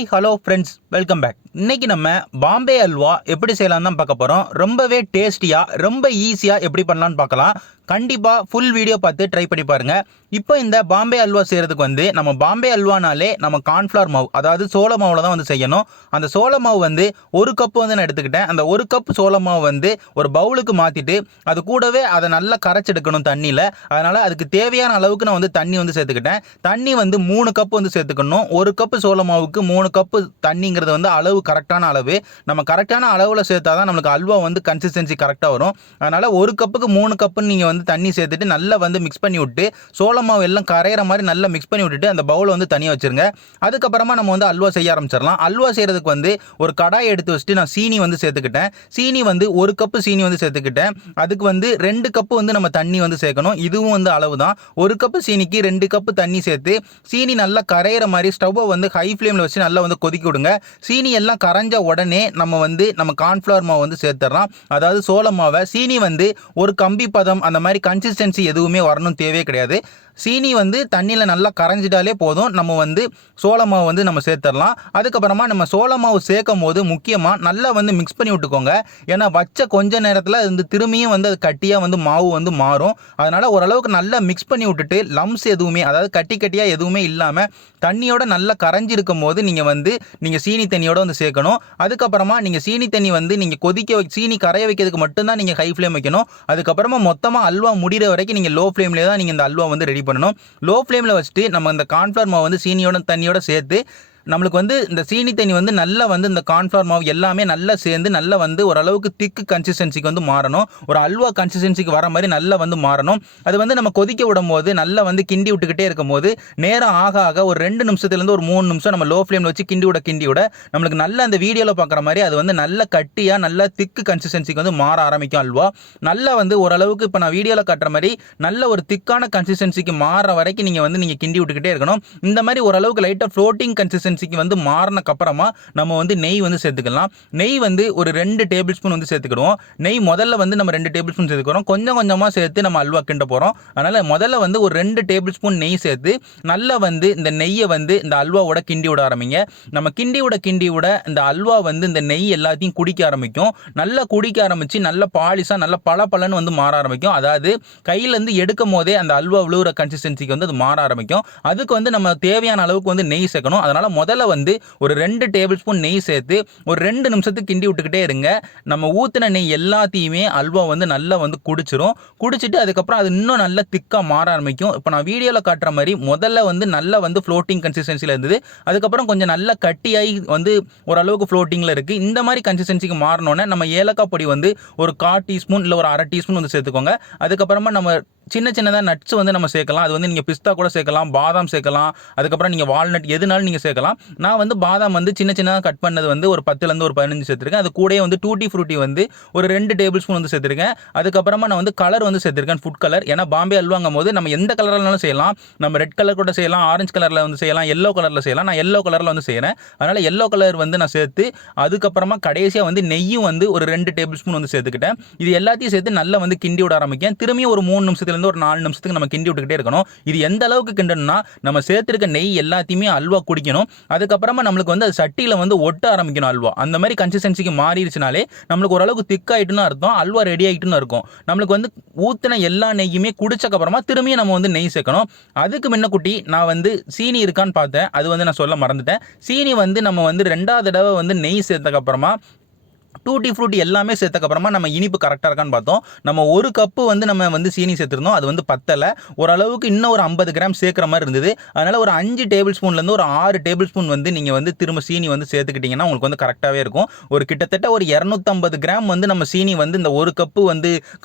Hi hello friends, welcome back. இன்னைக்கு நம்ம பாம்பே அல்வா எப்படி செய்யலாம் தான் பார்க்க போகிறோம். ரொம்பவே டேஸ்டியாக ரொம்ப ஈஸியாக எப்படி பண்ணலான்னு பார்க்கலாம். கண்டிப்பாக ஃபுல் வீடியோ பார்த்து ட்ரை பண்ணி பாருங்கள். இப்போ இந்த பாம்பே அல்வா செய்கிறதுக்கு நம்ம பாம்பே அல்வானாலே நம்ம கார்ன்ஃப்ளவர் மாவு, அதாவது சோள மாவில் தான் செய்யணும். அந்த சோள மாவு ஒரு கப்பு நான் எடுத்துக்கிட்டேன். அந்த ஒரு கப் சோள மாவு ஒரு பவுலுக்கு மாற்றிட்டு அது கூடவே அதை நல்லா கரைச்செடுக்கணும் தண்ணியில். அதனால் அதுக்கு தேவையான அளவுக்கு நான் தண்ணி சேர்த்துக்கிட்டேன். தண்ணி 3 கப்பு சேர்த்துக்கணும். ஒரு கப்பு சோள மாவுக்கு 3 கப்பு தண்ணிங்கிறது அளவு கரெக்டான அளவு. நம்ம கரெக்டான அளவில் சேர்த்தா தான் நம்மளுக்கு அல்வா கன்சிஸ்டன்சி கரெக்டாக வரும். அதனால் ஒரு கப்புக்கு 3 கப்புன்னு நீங்கள் தண்ணி சேர்த்துட்டு நல்லா மிக்ஸ் பண்ணி விட்டு சோள மாவு எல்லாம் கரையிற மாதிரி நல்லா மிக்ஸ் பண்ணி விட்டுட்டு அந்த பவுலை தனியாக வச்சிருங்க. அதுக்கப்புறமா நம்ம அல்வா செய்ய ஆரம்பிச்சிடலாம். அல்வா செய்யறதுக்கு ஒரு கடாயை எடுத்து வச்சுட்டு நான் சீனி சேர்த்துக்கிட்டேன். சீனி ஒரு கப்பு சீனி சேர்த்துக்கிட்டேன். அதுக்கு 2 கப்பு நம்ம தண்ணி சேர்க்கணும். இதுவும் அளவு தான். ஒரு கப்பு சீனிக்கு 2 கப்பு தண்ணி சேர்த்து சீனி நல்லா கரையிற மாதிரி ஸ்டவ்வை ஹை ஃப்ளேமில் வச்சு நல்லா கொதிக்க விடுங்க. சீனி எல்லாம் கரைஞ்ச உடனே நம்ம கார்ன்ஃப்ளவர் மாவு சேர்த்துறோம். அதாவது சோள மாவை சீனி ஒரு கம்பி பதம் அந்த மாதிரி கன்சிஸ்டன்சி எதுவுமே வரணும் தேவையே கிடையாது. சீனி தண்ணியில் நல்லா கரைஞ்சிட்டாலே போதும். நம்ம சோள மாவு நம்ம சேர்த்துடலாம். அதுக்கப்புறமா நம்ம சோள மாவு சேர்க்கும் போது முக்கியமாக நல்லா மிக்ஸ் பண்ணி விட்டுக்கோங்க. ஏன்னா வச்ச கொஞ்ச நேரத்தில் திரும்பியும் அது கட்டியாக மாவு மாறும். அதனால் ஓரளவுக்கு நல்லா மிக்ஸ் பண்ணி விட்டுட்டு லம்ஸ் எதுவுமே, அதாவது கட்டியாக எதுவுமே இல்லாமல் தண்ணியோட நல்லா கரைஞ்சி இருக்கும் போது நீங்கள் சீனி தண்ணியோட சேர்க்கணும். அதுக்கப்புறமா நீங்கள் சீனி தண்ணி நீங்கள் சீனி கரைய வைக்கிறதுக்கு மட்டும்தான் நீங்கள் ஹை ஃப்ளேம் வைக்கணும். அதுக்கப்புறமா மொத்தமாக அல்வா முடிகிற வரைக்கும் நீங்கள் லோ ஃப்ளேம்லேயே தான் நீங்கள் இந்த அல்வா ரெடி பண்ணணும். லோ ஃப்ளேமில் வச்சுட்டு நம்ம இந்த கார்ன்ஃப்ளவர் மாவு சீனியோட தண்ணியோட சேர்த்து நம்மளுக்கு இந்த சீனி தண்ணி நல்லா இந்த கார்ன்ஃப்ளவர் மாவு எல்லாமே நல்லா சேர்ந்து நல்லா ஓரளவுக்கு திக்கு கன்சிஸ்டன்சிக்கு மாறணும். ஒரு அல்வா கன்சிஸ்டன்சிக்கு வர மாதிரி நல்லா மாறணும். அது நம்ம கொதிக்க விடும் போது நல்லா கிண்டி விட்டுக்கிட்டே இருக்கும் போது நேரம் ஆக ஆக ஒரு 2 நிமிஷத்துலேருந்து ஒரு 3 நிமிஷம் நம்ம லோ ஃப்ளேமில் வச்சு கிண்டி விட நம்மளுக்கு நல்லா அந்த வீடியோவில் பார்க்குற மாதிரி அது நல்ல கட்டியாக நல்லா திக்கு கன்சிஸ்டன்சிக்கு மாற ஆரம்பிக்கும் அல்வா. நல்லா ஓரளவுக்கு இப்போ நான் வீடியோவில் காட்டுற மாதிரி நல்ல ஒரு திக்கான கன்சிஸ்டன்சிக்கு மாற வரைக்கும் நீங்கள் கிண்டி விட்டுக்கிட்டே இருக்கணும். இந்த மாதிரி ஓரளவுக்கு லைட்டாக ஃப்ளோட்டிங் கன்சிஸ்டன்சிக்கு மாறினக்கு அப்புறமா நம்ம நெய் சேர்த்துக்கலாம். நெய் ஒரு 2 டேபிள் ஸ்பூன் சேர்த்துக்கிடுவோம். நெய் முதல்ல நம்ம 2 டேபிள் ஸ்பூன் சேர்த்துக்கிறோம். கொஞ்சம் கொஞ்சமாக சேர்த்து நம்ம அல்வா கிண்ட போகிறோம். அதனால் முதல்ல ஒரு 2 டேபிள் ஸ்பூன் நெய் சேர்த்து நல்லா இந்த நெய்யை இந்த அல்வாவோட கிண்டி விட ஆரம்பிங்க. நம்ம கிண்டி விட இந்த அல்வா இந்த நெய் எல்லாத்தையும் குடிக்க ஆரம்பிக்கும். நல்லா குடிக்க ஆரம்பித்து நல்ல பாலிசாக நல்ல பலன்னு மாற ஆரம்பிக்கும். அதாவது கையிலேருந்து எடுக்கும் போதே அந்த அல்வா விழுகிற கன்சிஸ்டன்சிக்கு அது மாற ஆரம்பிக்கும். அதுக்கு நம்ம தேவையான அளவுக்கு நெய் சேர்க்கணும். அதனால் முதல்ல ஒரு 2 டேபிள் ஸ்பூன் நெய் சேர்த்து ஒரு 2 நிமிஷத்துக்கு கிண்டி விட்டுக்கிட்டே இருங்க. நம்ம ஊற்றின நெய் எல்லாத்தையுமே அல்வா நல்லா குடிச்சிரும். குடிச்சிட்டு அதுக்கப்புறம் அது இன்னும் நல்லா திக்காக மாற ஆரம்பிக்கும். இப்போ நான் வீடியோவில் காட்டுற மாதிரி முதல்ல நல்லா ஃப்ளோட்டிங் கன்சிஸ்டன்சியில் இருந்தது. அதுக்கப்புறம் கொஞ்சம் நல்லா கட்டியாகி ஓரளவுக்கு ஃப்ளோட்டிங்கில் இருக்குது. இந்த மாதிரி கன்சிஸ்டன்சிக்கு மாறினோன்னே நம்ம ஏலக்காய் பொடி ஒரு 1/4 டீஸ்பூன் இல்லை ஒரு 1/2 டீஸ்பூன் சேர்த்துக்கோங்க. அதுக்கப்புறமா நம்ம சின்னதாக நட்ஸ் நம்ம சேர்க்கலாம். அது நீங்கள் பிஸ்தா கூட சேர்க்கலாம், பாதாம் சேர்க்கலாம், அதுக்கப்புறம் நீங்கள் வால்நட் எதுனாலும் நீங்கள் சேர்க்கலாம். நான் பாதாம் சின்னதாக கட் பண்ணது ஒரு 10லேருந்து ஒரு 15 சேர்த்துருக்கேன். அது கூட டூட்டி ஃப்ரூட்டி ஒரு 2 டேபிள் ஸ்பூன் சேர்த்துருக்கேன். அதுக்கப்புறமா நான் கலர் சேர்த்துருக்கேன், ஃபுட் கலர். ஏன்னா பாம்பே அல்வாங்கும் போது நம்ம எந்த கலர்னாலும் செய்யலாம். நம்ம ரெட் கலர் கூட செய்யலாம், ஆரஞ்சு கலரில் செய்யலாம், எல்லோ கலரில் செய்யலாம். நான் எல்லோ கலரில் செய்கிறேன். அதனால் எல்லோ கலர் நான் சேர்த்து அதுக்கப்புறமா கடைசியாக நெய்யும் ஒரு 2 டேபிள் ஸ்பூன் சேர்த்துக்கிட்டேன். இது எல்லாத்தையும் சேர்த்து நல்லா கிண்டி விட ஆரம்பிக்கேன். திரும்பியும் ஒரு 3 நிமிஷத்துல ஒரு 4 நிமிஷத்துக்கு நம்ம கிண்டி விட்டுக்கிட்டே இருக்கணும். இது எந்த அளவுக்கு கிண்டணும்னா நம்ம சேர்த்திருக்க நெய் எல்லாத்தையுமே அல்வா குடிக்கணும். அதுக்கப்புறமா நம்மளுக்கு அது சட்டியில் ஒட்ட ஆரம்பிக்கணும் அல்வா. அந்த மாதிரி கன்சிஸ்டன்சிக்கு மாறிடுச்சுனாலே நம்மளுக்கு ஓரளவுக்கு திக்காயிட்டுன்னு அர்த்தம், அல்வா ரெடி ஆகிட்டுன்னு இருக்கும். நம்மளுக்கு ஊற்றின எல்லா நெய்யுமே குடிச்சக்கப்புறமா திரும்பியும் நம்ம நெய் சேர்க்கணும். அதுக்கு முன்னக்குட்டி நான் சீனி இருக்கான்னு பார்த்தேன். அது நான் சொல்ல மறந்துட்டேன். சீனி நம்ம 2வது தடவை நெய் சேர்த்தக்கப்புறமா டூட்டி ஃப்ரூட்டி எல்லாமே சேர்த்தக்கப்புறமா நம்ம இனிப்பு கரெக்டாக இருக்கான்னு பார்த்தோம். நம்ம ஒரு கப்பு நம்ம சீனி சேர்த்துருந்தோம். அது பத்தலை. ஓரளவுக்கு இன்னும் ஒரு 50 கிராம் சேர்க்குற மாதிரி இருந்தது. அதனால் ஒரு 5 டேபிள் ஸ்பூன்லேருந்து ஒரு 6 டேபிள் ஸ்பூன் நீங்கள் திரும்ப சீனி சேர்த்துக்கிட்டிங்கன்னா உங்களுக்கு கரெக்டாகவே இருக்கும். ஒரு கிட்டத்தட்ட ஒரு 250 கிராம் நம்ம சீனி இந்த ஒரு கப்பு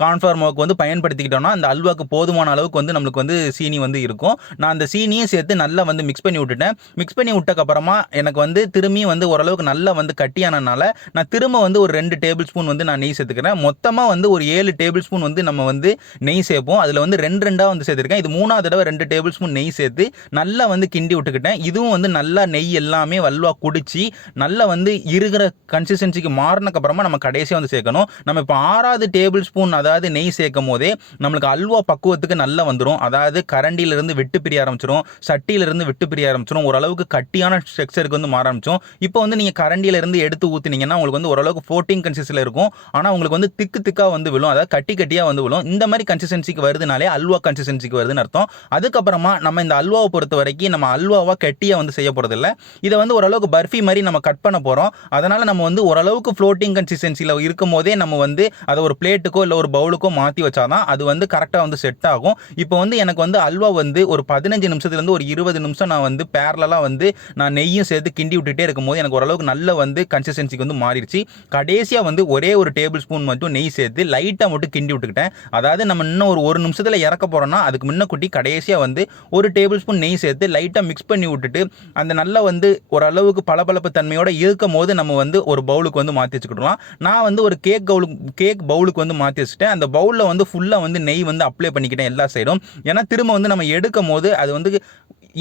கார்ன்ஃப்ளவர் மாவுக்கு பயன்படுத்திக்கிட்டோம்னா அந்த அல்வாக்கு போதுமான அளவுக்கு நம்மளுக்கு சீனி இருக்கும். நான் அந்த சீனியும் சேர்த்து நல்லா மிக்ஸ் பண்ணி விட்டுட்டேன். மிக்ஸ் பண்ணி விட்டக்கப்புறமா எனக்கு திரும்பியும் ஓரளவுக்கு நல்லா கட்டியானனால நான் திரும்ப வந்து ஒரு 2 டேபிள் ஸ்பூன் வந்து நான் நெய் சேர்த்துக்கிறேன். மொத்தமாக வந்து ஒரு 7 டேபிள் ஸ்பூன் வந்து நம்ம வந்து நெய் சேர்ப்போம். அதில் வந்து 2 வந்து சேர்த்துருக்கேன். இது 3வது தடவை 2 டேபிள் ஸ்பூன் நெய் சேர்த்து நல்லா வந்து கிண்டி விட்டுக்கிட்டேன். இதுவும் வந்து நல்லா நெய் எல்லாமே அல்வா குடிச்சு நல்லா வந்து இருக்கிற கன்சிஸ்டன்சிக்கு மாறினக்கப்புறமா நம்ம கடைசியாக வந்து சேர்க்கணும். நம்ம இப்போ 6வது டேபிள் ஸ்பூன் அதாவது நெய் சேர்க்கும் போதே நம்மளுக்கு அல்வா பக்குவத்துக்கு நல்லா வந்துடும். அதாவது கரண்டியிலிருந்து விட்டு பிரிய ஆரம்பிச்சிடும், சட்டியிலிருந்து விட்டு பிரிய ஆரம்பிச்சிடும், ஓரளவுக்கு கட்டியான ஸ்ட்ரக்சருக்கு வந்து மாற ஆரம்பிச்சோம். இப்போ வந்து நீங்கள் கரண்டியிலிருந்து எடுத்து ஊற்றினீங்கன்னா உங்களுக்கு வந்து ஓரளவுக்கு 14 கன்சிஸ்டன்சியில் இருக்கும். ஆனால் உங்களுக்கு வந்து திக்காக வந்து விழும், அதாவது கட்டியாக வந்து விழும். இந்த மாதிரி கன்சிஸ்டன்சிக்கு வருதுனாலே அல்வா கன்சிஸ்டன்சிக்கு வருதுன்னு அர்த்தம். அதுக்கப்புறமா நம்ம இந்த அல்வாவை பொறுத்த வரைக்கும் நம்ம அல்வாவாக கட்டியாக வந்து செய்ய போகிறதில்ல. இதை வந்து ஓரளவுக்கு பர்ஃபி மாதிரி நம்ம கட் பண்ண போகிறோம். அதனால் நம்ம வந்து ஓரளவுக்கு ஃப்ளோட்டிங் கன்சிஸ்டன்சியில் இருக்கும் போதே நம்ம வந்து அதை ஒரு பிளேட்டுக்கோ இல்லை ஒரு பவுலுக்கோ மாற்றி வச்சாதான் அது வந்து கரெக்டாக வந்து செட் ஆகும். இப்போ வந்து எனக்கு வந்து அல்வா வந்து ஒரு 15 நிமிஷத்துலேருந்து ஒரு 20 நிமிஷம் நான் வந்து பேரலாக வந்து நான் நெய்யும் சேர்த்து கிண்டி விட்டுட்டே இருக்கும்போது எனக்கு ஓரளவுக்கு நல்ல வந்து கன்சிஸ்டன்சிக்கு வந்து மாறிடுச்சு. கடைசியாக வந்து ஒரே ஒரு டேபிள் ஸ்பூன் மட்டும் நெய் சேர்த்து லைட்டாக மட்டும் கிண்டி விட்டுக்கிட்டேன். அதாவது நம்ம இன்னும் ஒரு நிமிஷத்தில் இறக்க போகிறோம்னா அதுக்கு முன்னக்குட்டி கடைசியாக வந்து ஒரு டேபிள் ஸ்பூன் நெய் சேர்த்து லைட்டாக மிக்ஸ் பண்ணி விட்டுட்டு அந்த நல்லா வந்து ஓரளவுக்கு பளபளப்பு தன்மையோட இருக்கும் போது நம்ம வந்து ஒரு பவுலுக்கு வந்து மாற்றி வச்சுக்கிடலாம். நான் வந்து ஒரு கேக் பவுலுக்கு வந்து மாற்றி வச்சுட்டேன். அந்த பவுலில் வந்து ஃபுல்லாக வந்து நெய் வந்து அப்ளை பண்ணிக்கிட்டேன் எல்லா சைடும். ஏன்னா திரும்ப வந்து நம்ம எடுக்கும் போது அது வந்து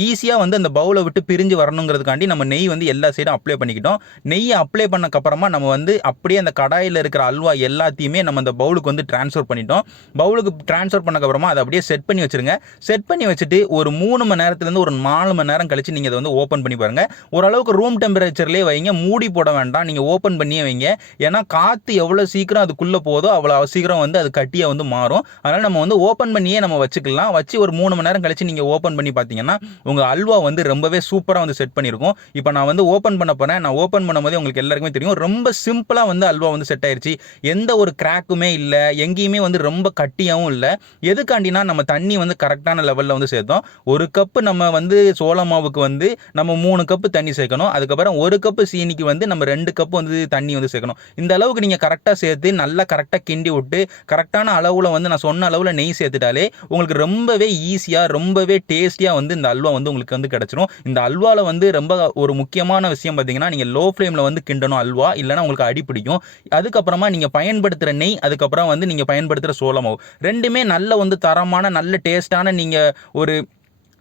ஈஸியாக வந்து அந்த பவுலை விட்டு பிரிஞ்சு வரணுங்கிறதுக்காண்டி நம்ம நெய் வந்து எல்லா சைடும் அப்ளை பண்ணிக்கிட்டோம். நெய்யை அப்ளை பண்ணக்கப்புறமா நம்ம வந்து அப்படியே அந்த கடாயில் இருக்கிற அல்வா எல்லாத்தையுமே நம்ம அந்த பவுலுக்கு வந்து ட்ரான்ஸ்ஃபர் பண்ணிட்டோம். பவுலுக்கு ட்ரான்ஸ்ஃபர் பண்ணக்கப்புறமா அதை அப்படியே செட் பண்ணி வச்சுருங்க. செட் பண்ணி வச்சுட்டு ஒரு 3 மணி நேரத்துலேருந்து ஒரு 4 மணி நேரம் கழிச்சு நீங்கள் அதை வந்து ஓப்பன் பண்ணி பாருங்கள். ஓரளவுக்கு ரூம் டெம்பரேச்சர்லேயே வைங்க, மூடி போட வேண்டாம், நீங்கள் ஓப்பன் பண்ணியே வைங்க. ஏன்னா காற்று எவ்வளோ சீக்கிரம் அதுக்குள்ளே போதோ அவ்வளோ சீக்கிரம் வந்து அது கட்டியாக வந்து மாறும். அதனால் நம்ம வந்து ஓப்பன் பண்ணியே நம்ம வச்சுக்கலாம். வச்சு ஒரு 3 மணி நேரம் கழிச்சு நீங்கள் ஓப்பன் பண்ணி பார்த்தீங்கன்னா உங்கள் அல்வா வந்து ரொம்பவே சூப்பராக வந்து செட் பண்ணியிருக்கும். இப்போ நான் வந்து ஓப்பன் பண்ண போகிறேன். நான் ஓப்பன் பண்ணும்போதே உங்களுக்கு எல்லாருக்குமே தெரியும், ரொம்ப சிம்பிளாக வந்து அல்வா வந்து செட் ஆயிடுச்சு. எந்த ஒரு கிராக்குமே இல்லை, எங்கேயுமே வந்து ரொம்ப கட்டியாகவும் இல்லை. எதுக்காண்டினா நம்ம தண்ணி வந்து கரெக்டான லெவலில் வந்து சேர்த்தோம். ஒரு கப்பு நம்ம வந்து சோள மாவுக்கு வந்து நம்ம 3 கப்பு தண்ணி சேர்க்கணும். அதுக்கப்புறம் 1 கப்பு சீனிக்கு வந்து நம்ம 2 கப்பு வந்து தண்ணி வந்து சேர்க்கணும். இந்த அளவுக்கு நீங்கள் கரெக்டாக சேர்த்து நல்லா கரெக்டாக கிண்டி விட்டு கரெக்டான அளவில் வந்து நான் சொன்ன அளவில் நெய் சேர்த்துட்டாலே உங்களுக்கு ரொம்பவே ஈஸியாக ரொம்பவே டேஸ்டியாக வந்து இந்த அல்வா வந்து உங்களுக்கு வந்து கிடைச்சிரும். இந்த அல்வாவில் வந்து ரொம்ப ஒரு முக்கியமான விஷயம் பார்த்தீங்கன்னா, நீங்கள் லோ ஃப்ளேமில் வந்து கிண்டணும் அல்வா, இல்லைனா உங்களுக்கு அடி பிடிக்கும். அதுக்கப்புறமா நீங்கள் பயன்படுத்துகிற நெய், அதுக்கப்புறம் வந்து நீங்கள் பயன்படுத்துகிற சோள மாவு ரெண்டுமே நல்ல வந்து தரமான நல்ல டேஸ்டான நீங்கள் ஒரு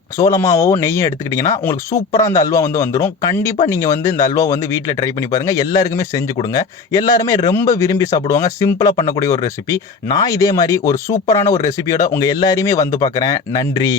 சோளமாவும் நெய்யும் எடுத்துக்கிட்டிங்கன்னா உங்களுக்கு சூப்பராக அந்த அல்வா வந்து வந்துடும். கண்டிப்பாக நீங்கள் வந்து இந்த அல்வா வந்து வீட்டில் ட்ரை பண்ணி பாருங்கள். எல்லாருக்குமே செஞ்சு கொடுங்க. எல்லாருமே ரொம்ப விரும்பி சாப்பிடுவாங்க. சிம்பிளாக பண்ணக்கூடிய ஒரு ரெசிபி. நான் இதே மாதிரி ஒரு சூப்பரான ஒரு ரெசிபியோட உங்கள் எல்லாரையுமே வந்து பார்க்குறேன். நன்றி.